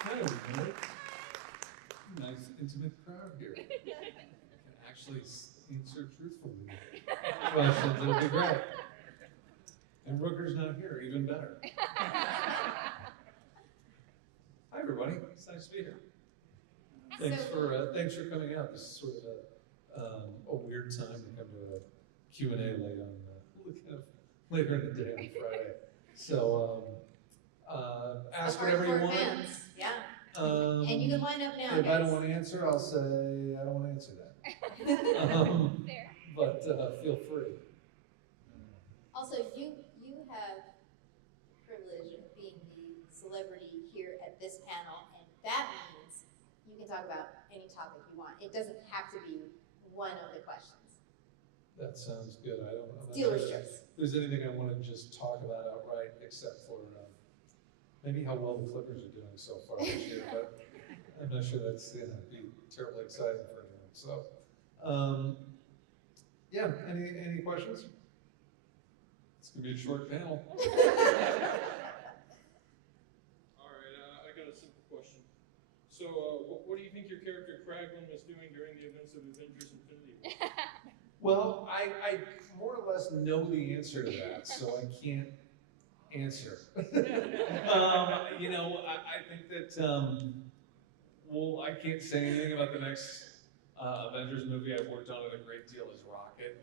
Hi, everybody. Nice, intimate crowd here. I can actually answer truthfully questions. It'll be great. And Rooker's not here, even better. Hi, everybody. It's nice to be here. Thanks for coming out. This is sort of a weird time to come to a Q&A later in the day on Friday. So ask whatever you want. Fans. Yeah. And you can line up now. If I don't want to answer, I'll say I don't want to answer that. But feel free. Also, you have privilege of being the celebrity here at this panel, and that means you can talk about any topic you want. It doesn't have to be one of the questions. That sounds good. I'm not Dealer's sure choice. if there's anything I want to just talk about outright, except for maybe how well the Clippers are doing so far this year. But I'm not sure that's going to be terribly exciting for anyone. So, yeah. Any questions? It's going to be a short panel. All right, I got a simple question. So, what do you think your character Kraglin was doing during the events of Avengers Infinity War? Well, I more or less know the answer to that, so I can't answer. I think that, well, I can't say anything about the next Avengers movie. I've worked on it a great deal as Rocket.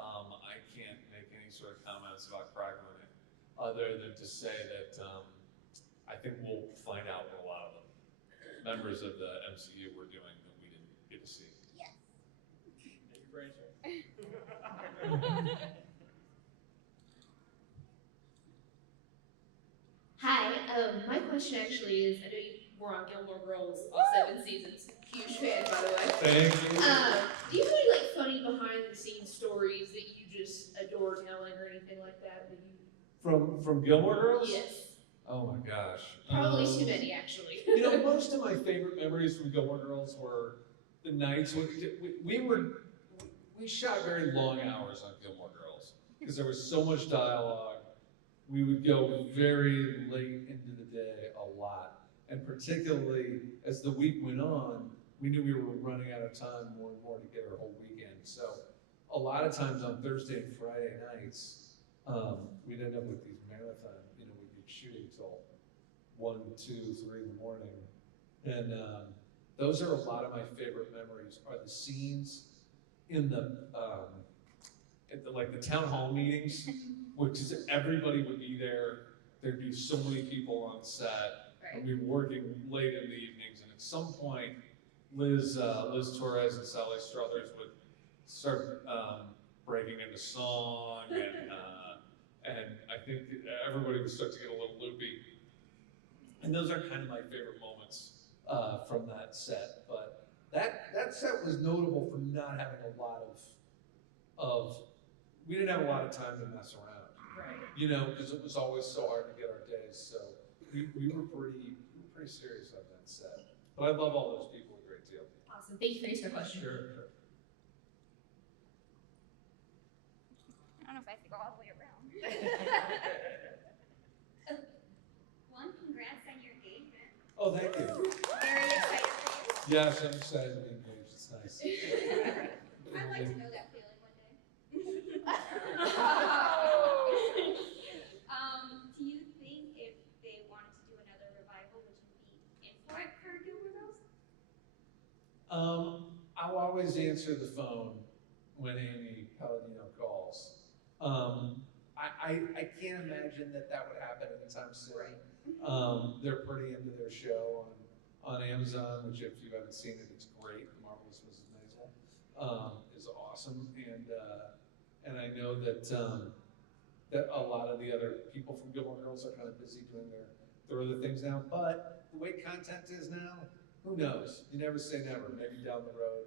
I can't make any sort of comments about Kraglin other than to say that I think we'll find out what a lot of the members of the MCU were doing that we didn't get to see. Yes. Thank you for answering. Hi, my question actually is, I know you were on Gilmore Girls all 7 seasons. Huge fan, by the way. Thank you. Do you have any funny behind the scenes stories that you just adore telling or anything like that? From Gilmore Girls? Yes. Oh my gosh. Probably too many, actually. Most of my favorite memories from Gilmore Girls were the nights when we shot very long hours on Gilmore Girls because there was so much dialogue. We would go very late into the day a lot. And particularly as the week went on, we knew we were running out of time more and more to get our whole weekend. So a lot of times on Thursday and Friday nights, we'd end up with these marathon, we'd be shooting till 1, 2, 3 in the morning. And those are a lot of my favorite memories, are the scenes in the town hall meetings, which is everybody would be there. There'd be so many people on set. Right. And we'd be working late in the evenings, and at some point, Liz Torres and Sally Struthers would start breaking into song, and I think everybody would start to get a little loopy. And those are kind of my favorite moments from that set. But that set was notable for not having a lot of we didn't have a lot of time to mess around. Right. Because it was always so hard to get our days. So we were pretty serious on that set. But I love all those people a great deal. Awesome. Thank you for answering the question. Sure. I don't know if I have to go all the way around. One, congrats on your engagement. Oh, thank you. Very excited for you. Yes, I'm excited to be engaged. It's nice. I'd like to know that feeling one day. Do you think if they wanted to do another revival, would you be in for it for Gilmore Girls? I'll always answer the phone when Amy Palladino calls. I can't imagine that would happen anytime soon. They're pretty into their show on Amazon, which if you haven't seen it, it's great. The Marvelous Mrs. Maisel is awesome, and I know that a lot of the other people from Gilmore Girls are kind of busy doing their other things now. But the way content is now, who knows? You never say never. Maybe down the road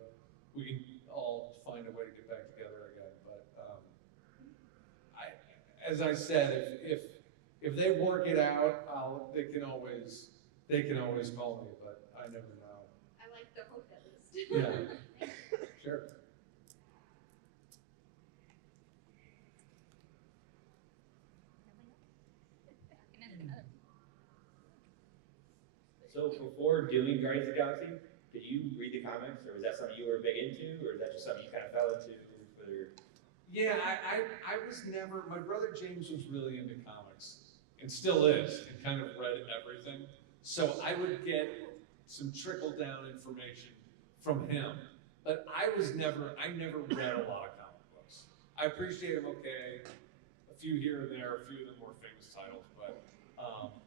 we can all find a way to get back together again. But as I said, if they work it out, they can always call me. But I never know. I like the hope at least. Yeah. Sure. So before doing Guardians of the Galaxy, did you read the comics, or was that something you were big into, or is that just something you kind of fell into? Or... Yeah, I was never, my brother James was really into comics, and still is, and kind of read everything. So I would get some trickle-down information from him, but I never read a lot of comic books. I appreciate them, okay, a few here and there, a few of the more famous titles, but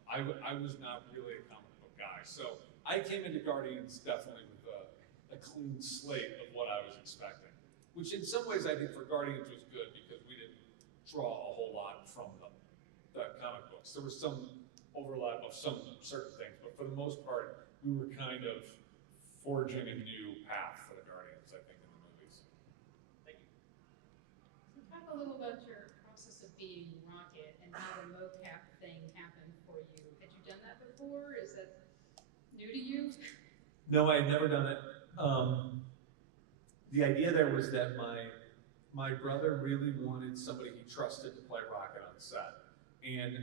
I was not really a comic book guy. So I came into Guardians definitely with a clean slate of what I was expecting, which in some ways I think for Guardians was good because we didn't draw a whole lot from the comic books. There was some overlap of some certain things, but for the most part, we were kind of forging a new path for the Guardians, I think, in the movies. Thank you. So talk a little about your process of being Rocket and how the mocap thing happened for you. Had you done that before? Is that new to you? No, I had never done it. The idea there was that my brother really wanted somebody he trusted to play Rocket on set, and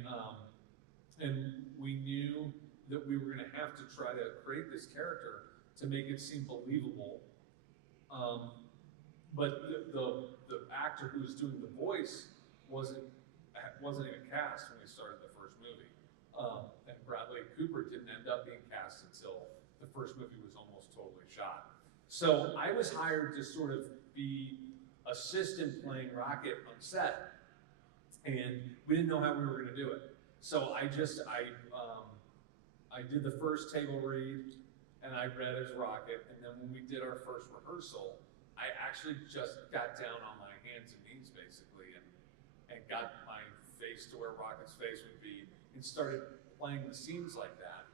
we knew that we were going to have to try to create this character to make it seem believable. But the actor who was doing the voice wasn't even cast when we started the first movie, and Bradley Cooper didn't end up being cast until the first movie was almost totally shot. So I was hired to sort of be assistant playing Rocket on set, and we didn't know how we were going to do it. So I did the first table read, and I read as Rocket, and then when we did our first rehearsal, I actually just got down on my hands and knees basically, and got my face to where Rocket's face would be, and started playing the scenes like that.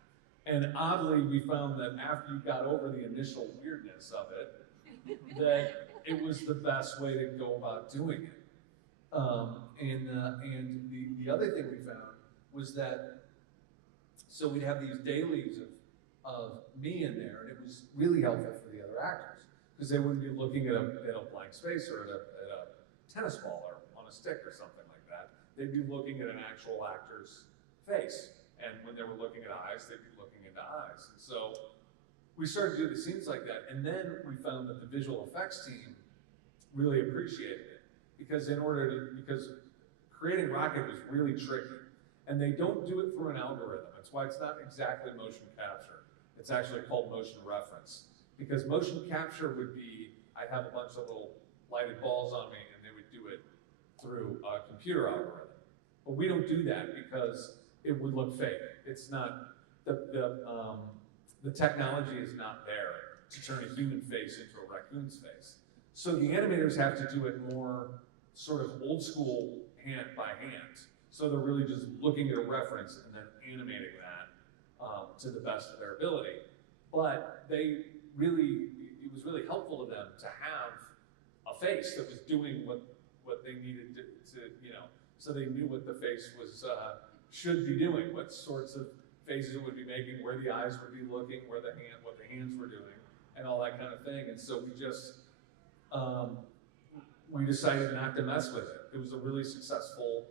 And oddly, we found that after you got over the initial weirdness of it, that it was the best way to go about doing it. And the other thing we found was that, so we'd have these dailies of me in there, and it was really helpful for the other actors, because they wouldn't be looking at a blank space or at a tennis ball or on a stick or something like that. They'd be looking at an actual actor's face. And when they were looking at eyes, they'd be looking into eyes. And so we started to do the scenes like that. And then we found that the visual effects team really appreciated it. Because because creating Rocket was really tricky. And they don't do it through an algorithm. That's why it's not exactly motion capture. It's actually called motion reference. Because motion capture would be, I'd have a bunch of little lighted balls on me, and they would do it through a computer algorithm. But we don't do that because it would look fake. It's not, the technology is not there to turn a human face into a raccoon's face. So the animators have to do it more sort of old school, hand by hand. So they're really just looking at a reference and then animating that to the best of their ability. But it was really helpful to them to have a face that was doing what they needed to so they knew what the face was, should be doing, what sorts of faces it would be making, where the eyes would be looking, what the hands were doing, and all that kind of thing. And so we just, we decided not to mess with it. It was a really successful,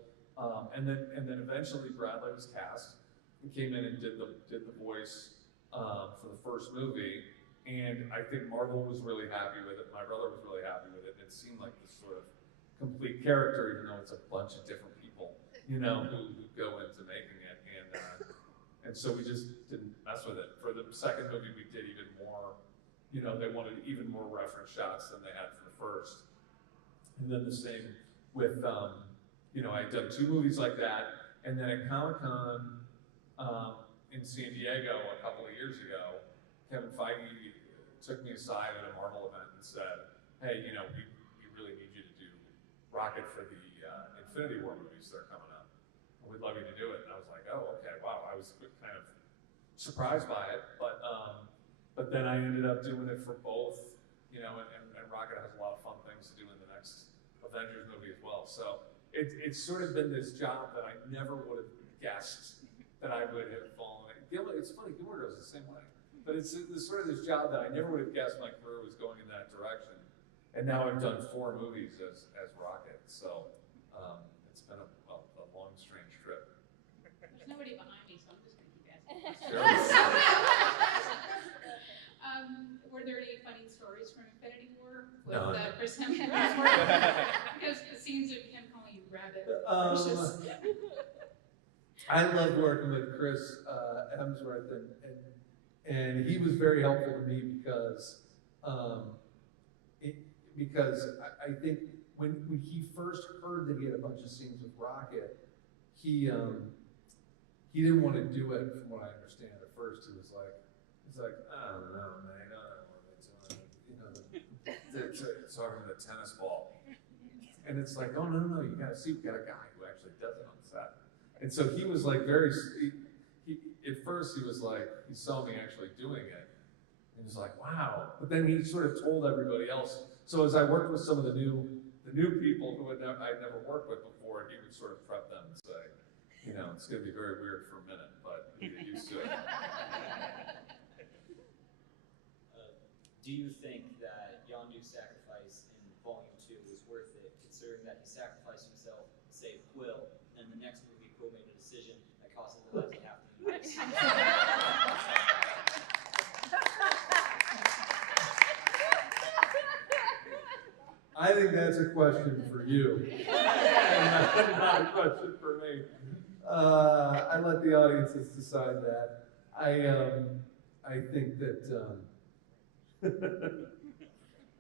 and then eventually Bradley was cast and came in and did the voice for the first movie. And I think Marvel was really happy with it. My brother was really happy with it. It seemed like this sort of complete character, even though it's a bunch of different people, who go into making it. And so we just didn't mess with it. For the second movie, we did even more, they wanted even more reference shots than they had for the first. And then the same with, I'd done 2 movies like that. And then at Comic-Con in San Diego a couple of years ago, Kevin Feige took me aside at a Marvel event and said, hey, we really need you to do Rocket for the Infinity War movies that are coming up. And we'd love you to do it. And I was like, oh, okay, wow. I was kind of surprised by it. But then I ended up doing it for both, and Rocket has a lot of fun things to do in the next Avengers movie as well. So it's sort of been this job that I never would have guessed that I would have fallen in. It's funny, Gilmore Girls is the same way. But it's sort of this job that I never would have guessed my career was going in that direction. And now I've done 4 movies as Rocket. So it's been a long, strange trip. There's nobody behind me, so I'm just going to keep asking. Sure. Because because the scenes of him calling you rabbit were precious. I loved working with Chris Hemsworth, and he was very helpful to me because I think when he first heard that he had a bunch of scenes with Rocket, he didn't want to do it. From what I understand, at first he's like, I don't know, man, I don't know what they're doing. You know, it's over the tennis ball, and it's like, oh no, you got a guy who actually does it on set. And so he was like at first he was like, he saw me actually doing it. And he was like, wow. But then he sort of told everybody else. So as I worked with some of the new people who I'd never worked with before, he would sort of prep them and say, you know, it's going to be very weird for a minute, but you get used to it. Do you think that Yondu's sacrifice in Volume 2 was worth it, considering that he sacrificed himself to save Quill, and the next movie Quill made a decision that cost him the lives of half the universe? I think that's a question for you, and not a question for me. I let the audiences decide that. I think that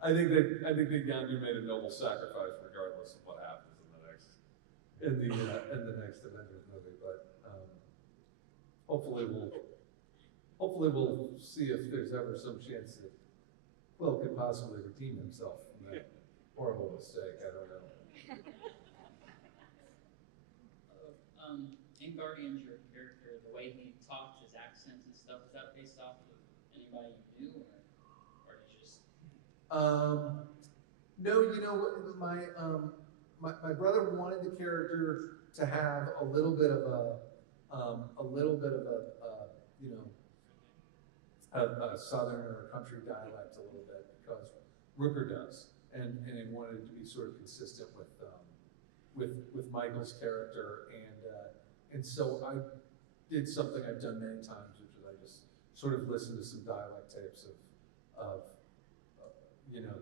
I think that Yondu made a noble sacrifice, regardless of what happens in the next Avengers movie. But hopefully we'll see if there's ever some chance that Quill could possibly redeem himself from that horrible mistake. I don't know. In Guardians, your character, the way he talked, his accent and stuff, is that based off of anybody you knew, or did you just? No, you know, my brother wanted the character to have a little bit of you know, a southern or a country dialect a little bit, because Rooker does, and he wanted it to be sort of consistent with Michael's character, and so I did something I've done many times, which is I just sort of listened to some dialect tapes of you know,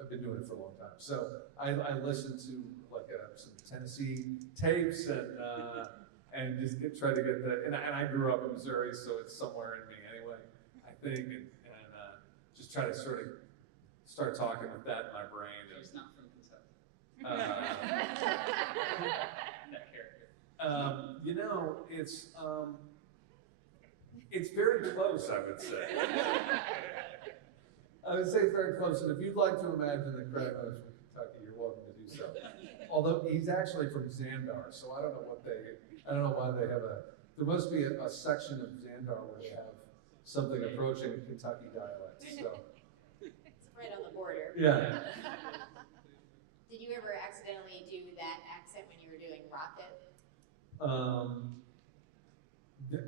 I've been doing it for a long time. So I listened to like some Tennessee tapes and just try to get that. And I grew up in Missouri, so it's somewhere in me anyway, I think, and just try to sort of start talking with that in my brain. He's not from Kentucky. That character. You know, it's very close, I would say. I would say it's very close, and if you'd like to imagine that Craig was from Kentucky, you're welcome to do so. Although he's actually from Xandar, so I don't know why they have there must be a section of Xandar where they have something approaching a Kentucky dialect, so. It's right on the border. Yeah. Did you ever accidentally do that accent when you were doing Rocket?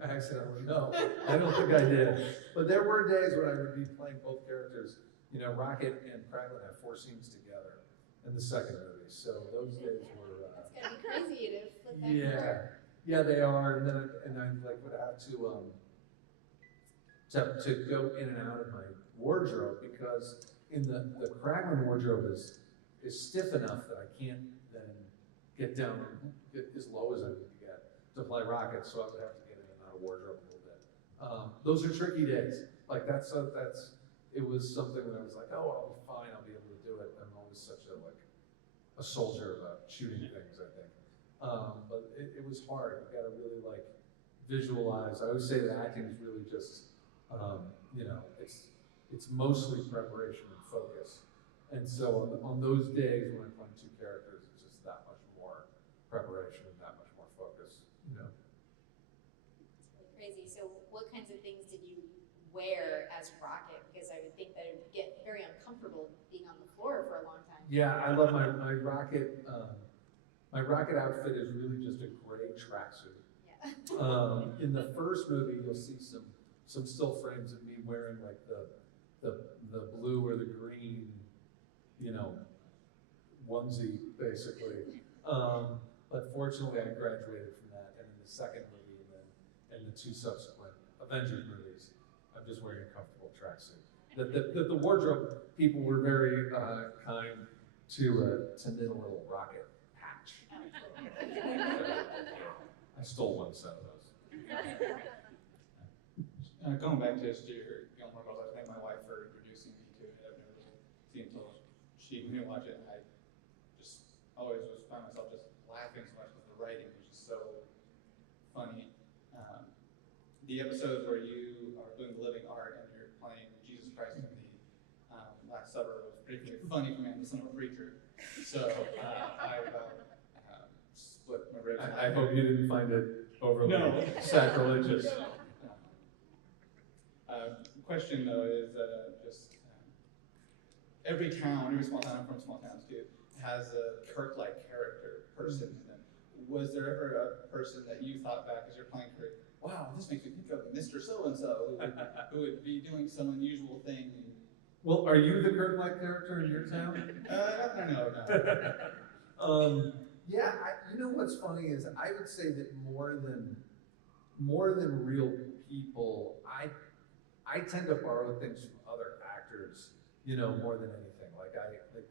Accidentally, no. I don't think I did. But there were days when I would be playing both characters. You know, Rocket and Kraglin have 4 scenes together in the second movie, so those days were. It's gonna be crazy to flip that. Yeah, they are, and I like would have to go in and out of my wardrobe, because in the Kraglin wardrobe is stiff enough that I can't then get down and get as low as I need to get to play Rocket, so I would have to get in and out of wardrobe a little bit. Those are tricky days. Like it was something that I was like, oh, I'll be fine, I'll be able to do it. I'm always such a soldier about shooting things, I think. But it was hard. You got to really visualize. I always say that acting is really just, you know, it's mostly preparation and focus. And so on those days when I'm playing 2 characters, it's just that much more preparation and that much more focus, you know. It's really crazy. So what kinds of things did you wear as Rocket? Because I would think that it would get very uncomfortable being on the floor for a long time. Yeah, I love my Rocket. My Rocket outfit is really just a gray tracksuit. Yeah. In the first movie, you'll see some still frames of me wearing like the blue or the green, you know, onesie basically. But fortunately, I graduated from that, and in the second movie and then in the 2 subsequent Avengers movies, I'm just wearing a comfortable tracksuit. that the wardrobe people were very kind to knit a little rocket patch. I stole one set of those. Going back to your Gilmore Girls, I thank my wife for introducing me to it. I've never seen it until she made me watch it, and I just always was found myself just laughing so much because the writing was just so funny. The episode where you are doing the living art and you're playing Jesus Christ in the Last Supper was particularly funny for me. I'm the son of a preacher, so I split my ribs. I hope you didn't find it overly No. sacrilegious. Question though is just every town, every small town, I'm from small towns too, has a Kirk-like character person in them. Was there ever a person that you thought back as you're playing Kirk, wow, this makes me think of Mr. So-and-so, who would be doing some unusual thing? Well, are you the Kirk-like character in your town? Not that I know of. Yeah, you know what's funny is I would say that more than real people, I tend to borrow things from other actors, you know, more than anything. Like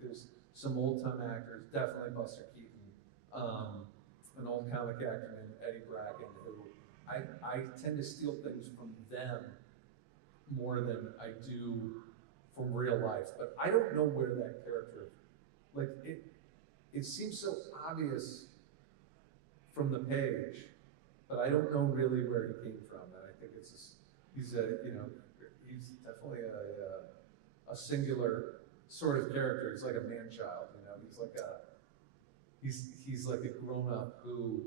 there's some old time actors, definitely Buster Keaton, an old comic actor named Eddie Bracken, who I tend to steal things from them more than I do from real life. But I don't know where that character, like it seems so obvious from the page, but I don't know really where he came from. And I think it's just, he's definitely a singular sort of character. He's like a man-child, you know. He's like a grown-up who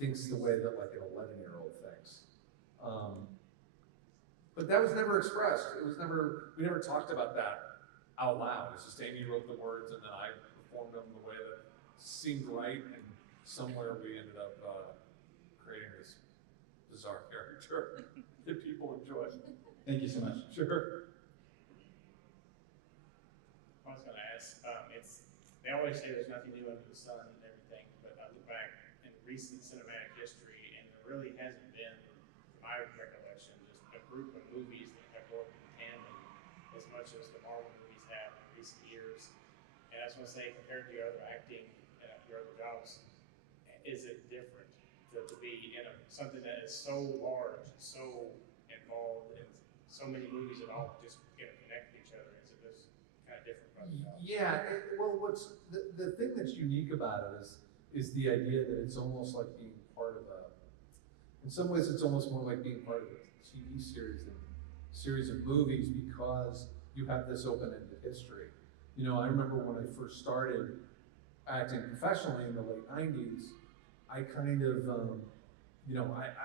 thinks the way that like an 11-year-old thinks. But that was never expressed. We never talked about that out loud. It's just Amy wrote the words and then I performed them the way that seemed right, and somewhere we ended up creating this bizarre character that people enjoy. Thank you so much. Sure. I was going to ask, they always say there's nothing new under the sun and everything, but I look back in recent cinematic history, and there really hasn't been, from my recollection, just a group of movies that have worked in tandem as much as the Marvel movies have in recent years. And I just want to say, compared to your other acting, your other jobs, is it different to be in something that is so large, so involved in so many movies that all just interconnect with each other? Is it just kind of different about the job? Yeah, well, what's the thing that's unique about it is the idea that it's almost like being part of in some ways it's almost more like being part of a TV series than a series of movies, because you have this open-ended history. You know, I remember when I first started acting professionally in the late 90s, I kind of,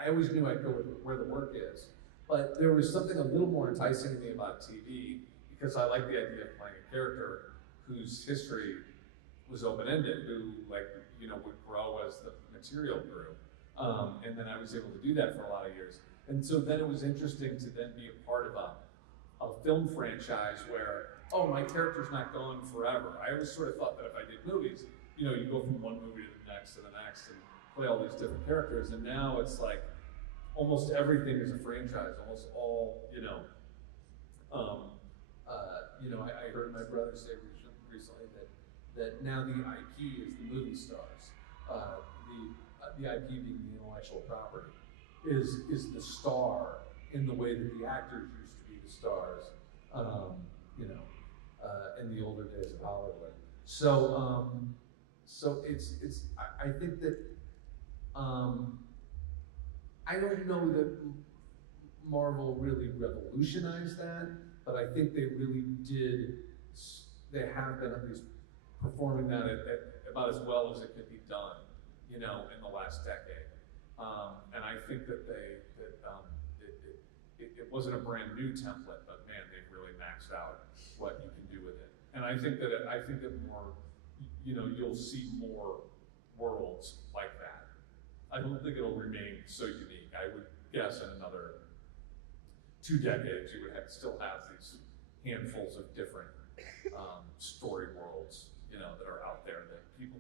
I always knew I'd go where the work is. But there was something a little more enticing to me about TV, because I like the idea of playing a character whose history was open-ended, who would grow as the material grew. And then I was able to do that for a lot of years. And so then it was interesting to then be a part of a film franchise where, oh, my character's not gone forever. I always sort of thought that if I did movies, you go from one movie to the next and play all these different characters. And now it's like almost everything is a franchise, almost all, I heard my brother say recently that now the IP is the movie stars. The IP being the intellectual property is the star in the way that the actors used to be the stars, in the older days of Hollywood. So I think that, I don't know that Marvel really revolutionized that, but I think they really did. They have been at least performing that at about as well as it could be done, in the last decade. And I think that it wasn't a brand new template, but man, they've really maxed out what you can do with it. And I think that more, you'll see more worlds like that. I don't think it'll remain so unique. I would guess in another 2 decades, you would still have these handfuls of different story worlds, that are out there that people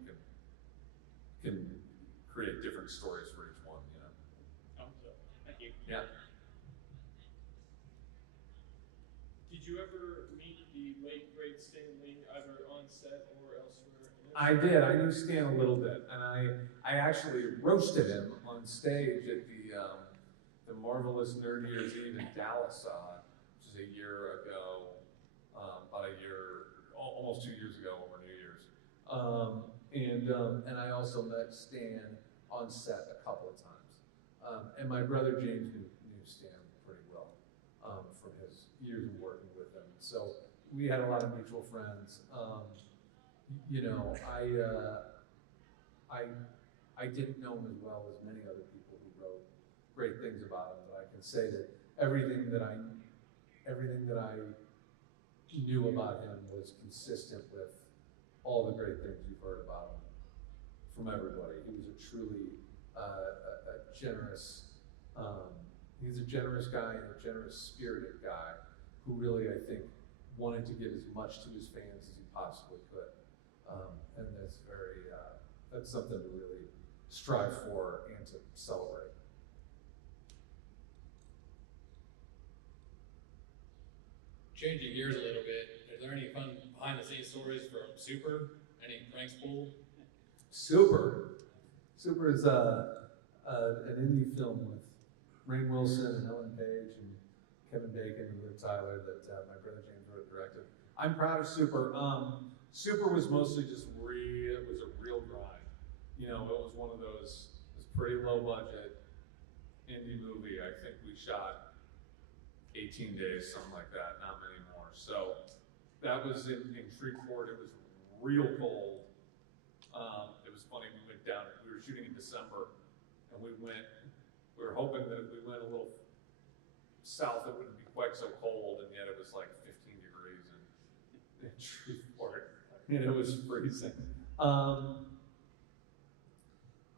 can create different stories for each one, Oh, so, thank you. Yeah. Did you ever meet the late great Stan Lee either on set or elsewhere? I did. I knew Stan a little bit, and I actually roasted him on stage at the Marvelous Nerd Year's Eve in Dallas, which is a year ago, about a year, almost 2 years ago over New Year's. And I also met Stan on set a couple of times. And my brother James knew Stan pretty well from his years of working with him. So we had a lot of mutual friends. You know, I didn't know him as well as many other people who wrote great things about him, but I can say that everything that I knew about him was consistent with all the great things you've heard about him from everybody. He was a truly a generous, he's a generous guy and a generous spirited guy who really, I think, wanted to give as much to his fans as he possibly could. And that's something to really strive for and to celebrate. Changing gears a little bit, is there any fun behind the scenes stories from Super? Any pranks pulled? Super is an indie film with Rainn Wilson and Ellen Page and Kevin Bacon and Liv Tyler that my brother James wrote and directed. I'm proud of Super. Super was mostly just it was a real grind. You know, it was one of those, it was pretty low budget indie movie. I think we shot 18 days, something like that, not many more. So that was in Shreveport. It was real cold. It was funny, we were shooting in December, and we were hoping that if we went a little south, it wouldn't be quite so cold, and yet it was like 15 degrees in Shreveport, and it was freezing.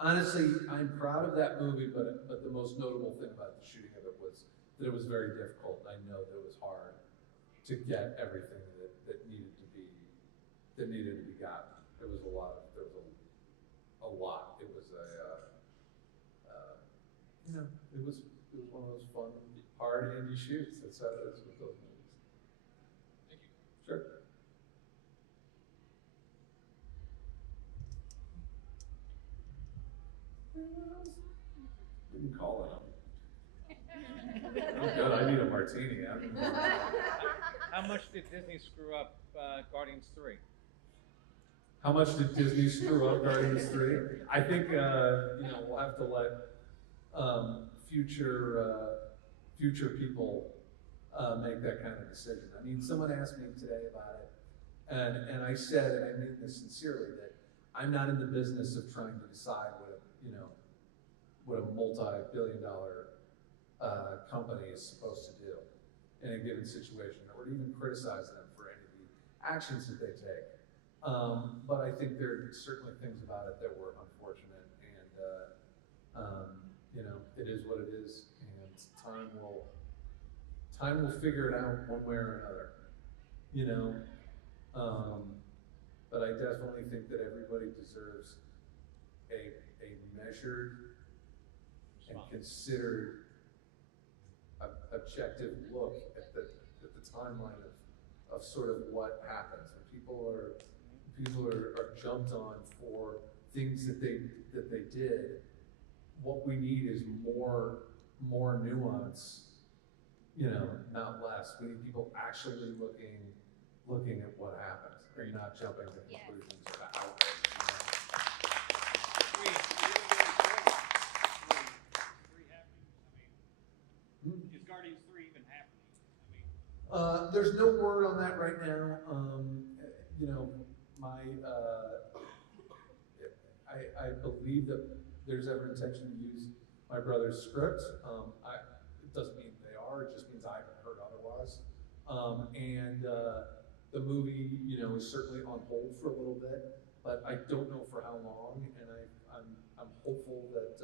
Honestly, I'm proud of that movie, but the most notable thing about the shooting of it was that it was very difficult. I know that it was hard to get everything that needed to be gotten. There was a lot. It was it was one of those fun, hard indie shoots. That's how it is with those movies. Thank you. Sure. We can call it up. I'm good. I need a martini. How much did Disney screw up Guardians 3? How much did Disney screw up Guardians 3? I think we'll have to let future people make that kind of decision. I mean, someone asked me today about it, and I said, and I mean this sincerely, that I'm not in the business of trying to decide what a multi-billion-dollar company is supposed to do in a given situation, or even criticize them for any of the actions that they take. But I think there are certainly things about it that were unfortunate, and it is what it is, and time will figure it out one way or another, But I definitely think that everybody deserves a measured and considered objective look at the timeline of sort of what happens when people are jumped on for things that they did. What we need is more nuance, not less. We need people actually looking at what happened and not jumping to conclusions about outrage. Is Guardians 3 even happening? There's no word on that right now. I believe that there's every intention to use my brother's script. It doesn't mean they are, it just means I haven't heard otherwise. The movie, is certainly on hold for a little bit, but I don't know for how long, and I'm hopeful that,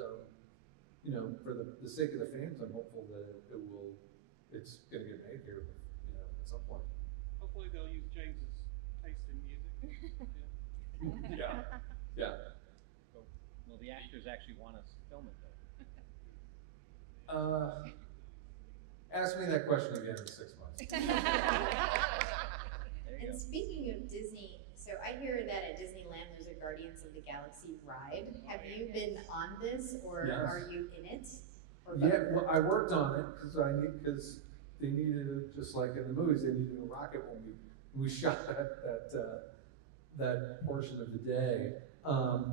for the sake of the fans, I'm hopeful that it's gonna get made here, at some point. Hopefully they'll use James's taste in music. Yeah. Will the actors actually want us to film it though? Ask me that question again in 6 months. And speaking of Disney, so I hear that at Disneyland there's a Guardians of the Galaxy ride. Have you been on this, or Yes. are you in it? Or Yeah, both? well, I worked on it because they needed it, just like in the movies, they needed a rocket when we shot that portion of the day.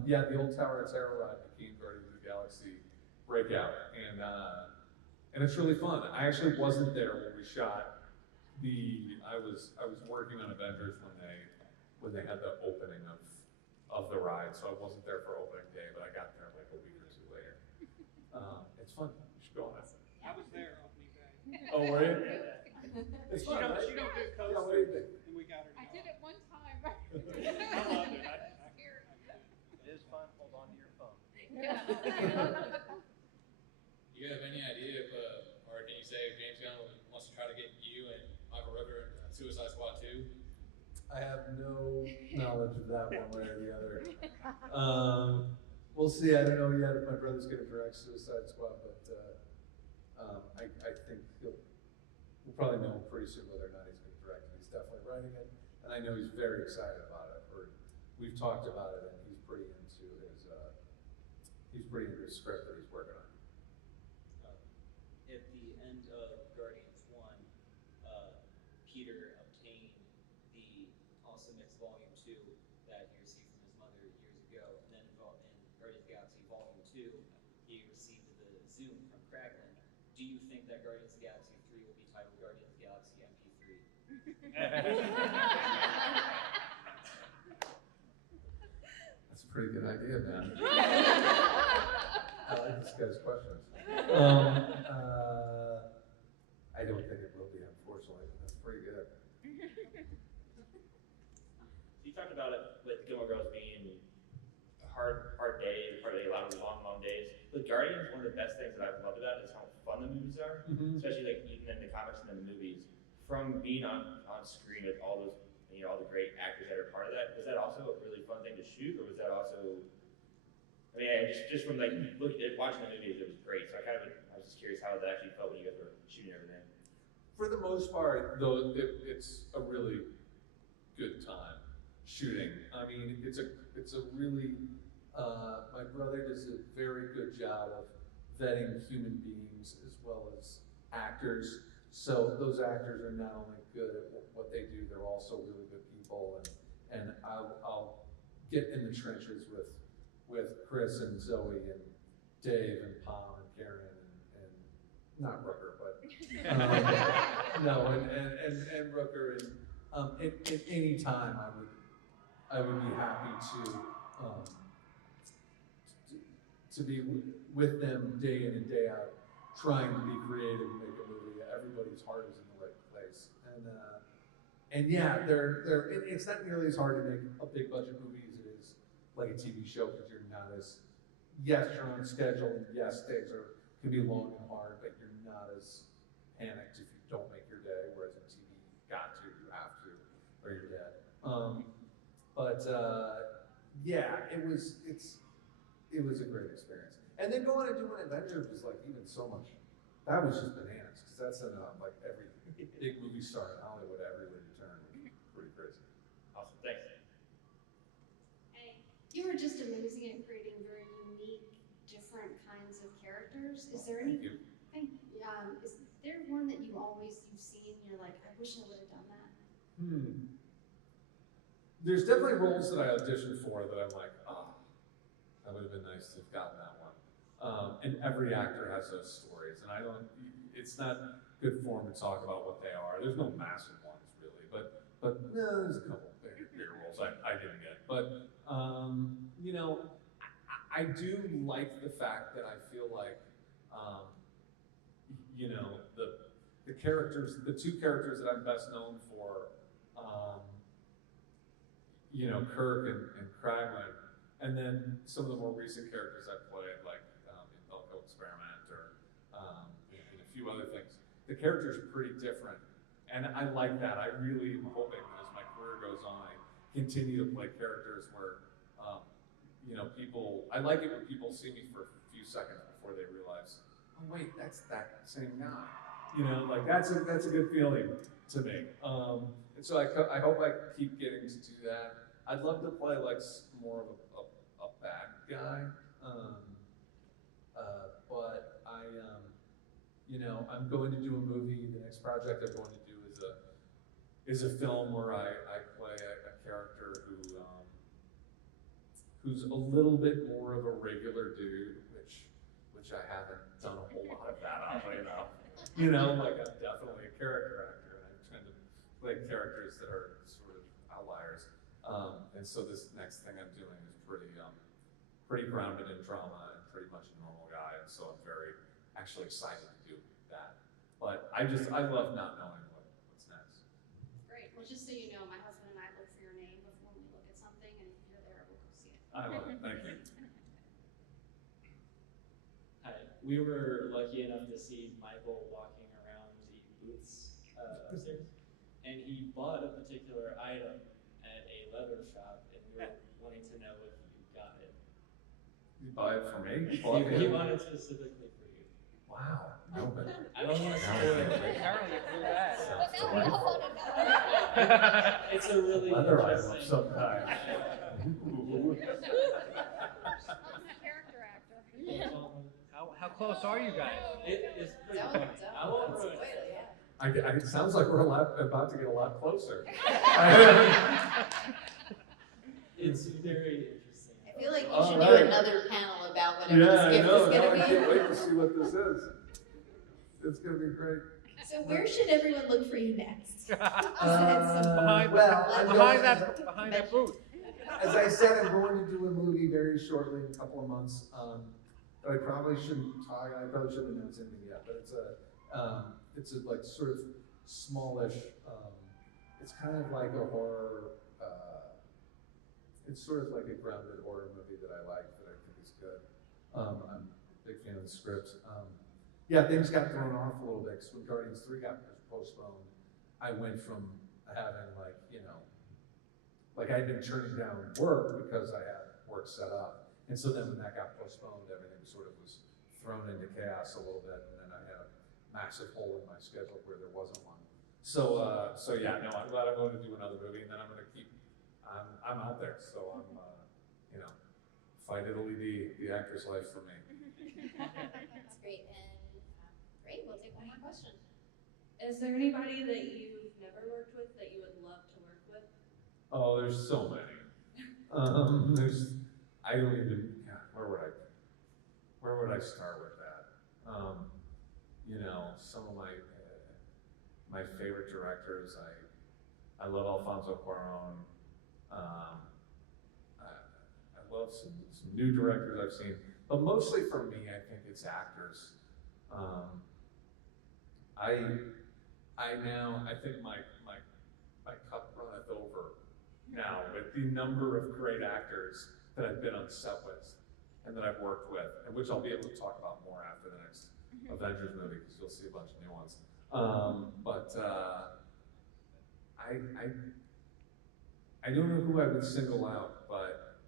Yeah, the old Tower of Terror ride became Guardians of the Galaxy Breakout, and it's really fun. I actually wasn't there when we shot I was working on Avengers when they had the opening of the ride, so I wasn't there for opening day, but I got there like a week or two later. It's fun. You should go on it. I was there opening day. Oh, were you? It's She fun, don't, right? she don't do Yeah, what do you think? coasters, and we got her. I did it one time. I loved it. It is fun, hold on to your phone. You have any idea if, or can you say if James Gunn wants to try to get you and Michael Rooker in Suicide Squad 2? I have no knowledge of that one way or the other. We'll see. I don't know yet if my brother's going to direct Suicide Squad, but I think we'll probably know pretty soon whether or not he's going to direct it. He's definitely writing it, and I know he's very excited about it. We've talked about it, and he's pretty into his script that he's working on. At the end of Guardians 1, Peter obtained the Awesome Mix Volume 2 that he received from his mother years ago, and then in Guardians of the Galaxy Volume 2, he received the Zoom from Kraglin. Do you think that Guardians of the Galaxy 3 will be titled Guardians of the Galaxy MP3? That's a pretty good idea, man. I like this guy's questions. I don't think it will be, unfortunately. That's pretty good. You talked about it with Gilmore Girls being a hard day, a lot of long days. With Guardians, one of the best things that I've loved about it is how fun the movies are, especially like even in the comics and in the movies. From being on screen with all those, all the great actors that are part of that, was that also a really fun thing to shoot, or was that also? I mean, just from like watching the movies, it was great. So I was just curious how that actually felt when you guys were shooting everything. For the most part, though, it's a really good time shooting. I mean, it's a really, my brother does a very good job of vetting human beings as well as actors. So those actors are not only good at what they do, they're also really good people. And I'll get in the trenches with Chris and Zoe and Dave and Pom and Karen and not Rooker, but no, and Rooker, and at any time I would be happy to be with them day in and day out, trying to be creative and make a movie. Everybody's heart is in the right place, and yeah, it's not nearly as hard to make a big budget movie as it is like a TV show, because you're not as, yes, you're on schedule, and yes, days can be long and hard, but you're not as panicked if you don't make your day, whereas in TV, you got to, you have to, or you're dead. Yeah, it was a great experience. And then going and doing Avengers was like even so much, that was just bananas, because that's like every big movie star in Hollywood everywhere you turn. Pretty crazy. Awesome, thanks. Hey. You were just amazing at creating very unique, different kinds of characters. Is there any? Is there one that you've seen? You're like, I wish I would have done that. There's definitely roles that I auditioned for that I'm like, that would have been nice to have gotten that one. And every actor has those stories, and it's not good form to talk about what they are. There's no massive ones really, but no, there's a couple bigger roles I didn't get. But I do like the fact that I feel like, the characters, the two characters that I'm best known for, Kirk and Kraglin, and then some of the more recent characters I've played, like in Belko Experiment or in a few other things. The characters are pretty different, and I like that. I really am hoping that as my career goes on, I continue to play characters where, I like it when people see me for a few seconds before they realize, oh wait, that's that same guy. You know, like that's a good feeling to me. And so I hope I keep getting to do that. I'd love to play like more of a bad guy. But you know, I'm going to do a movie. The next project I'm going to do is a film where I play a character who's a little bit more of a regular dude, which I haven't done a whole lot of that, oddly enough. You know, like I'm definitely a character actor, and I tend to play characters that are sort of outliers. And so this next thing I'm doing is pretty grounded in drama and pretty much a normal guy, and so I'm very actually excited to do that. But I love not knowing what's next. Great. Well, just so you know, my husband and I look for your name before we look at something, and if you're there, we'll go see it. I love it. Thank you. Hi. We were lucky enough to see Michael walking around the booths upstairs, and he bought a particular item at a leather shop, and we were wanting to know if you got it. You buy it for me? He bought it specifically for you. Wow. No, but I don't want to spoil it. It's a really leather item interesting of some kind. Character actor. How close are you guys? It's pretty funny. I won't ruin it. It sounds like we're about to get a lot closer. It's very interesting. I feel like you should do another panel about whatever this gift is I gonna can't be. wait to see what this is. It's gonna be great. So where should everyone look for you next? Behind that booth. As I said, I'm going to do a movie very shortly, in a couple of months. But I probably shouldn't announce anything yet. But it's a like sort of smallish. It's kind of like a horror. It's sort of like a grounded horror movie that I like, that I think is good. I'm a big fan of the script. Yeah, things got thrown off a little bit because when Guardians 3 got postponed, I went from having like I'd been turning down work because I had work set up. And so then when that got postponed, everything sort of was thrown into chaos a little bit, and then I had a massive hole in my schedule where there wasn't one. So yeah, no, I'm glad I'm going to do another movie, and then I'm going to keep, I'm out there, so I'm, fight Italy, the actor's life for me. That's great, and great, we'll take one more question. Is there anybody that you've never worked with that you would love to work with? Oh, there's so many. I don't even, where would I start with that? Some of my favorite directors, I love Alfonso Cuarón. I love some new directors I've seen, but mostly for me, I think it's actors. I think my cup runneth over now with the number of great actors that I've been on set with and that I've worked with, and which I'll be able to talk about more after the next Avengers movie, because you'll see a bunch of new ones. I don't know who I would single out, but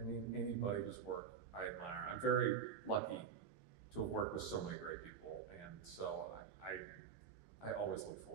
I mean, anybody whose work I admire. I'm very lucky to have worked with so many great people, and so I always look forward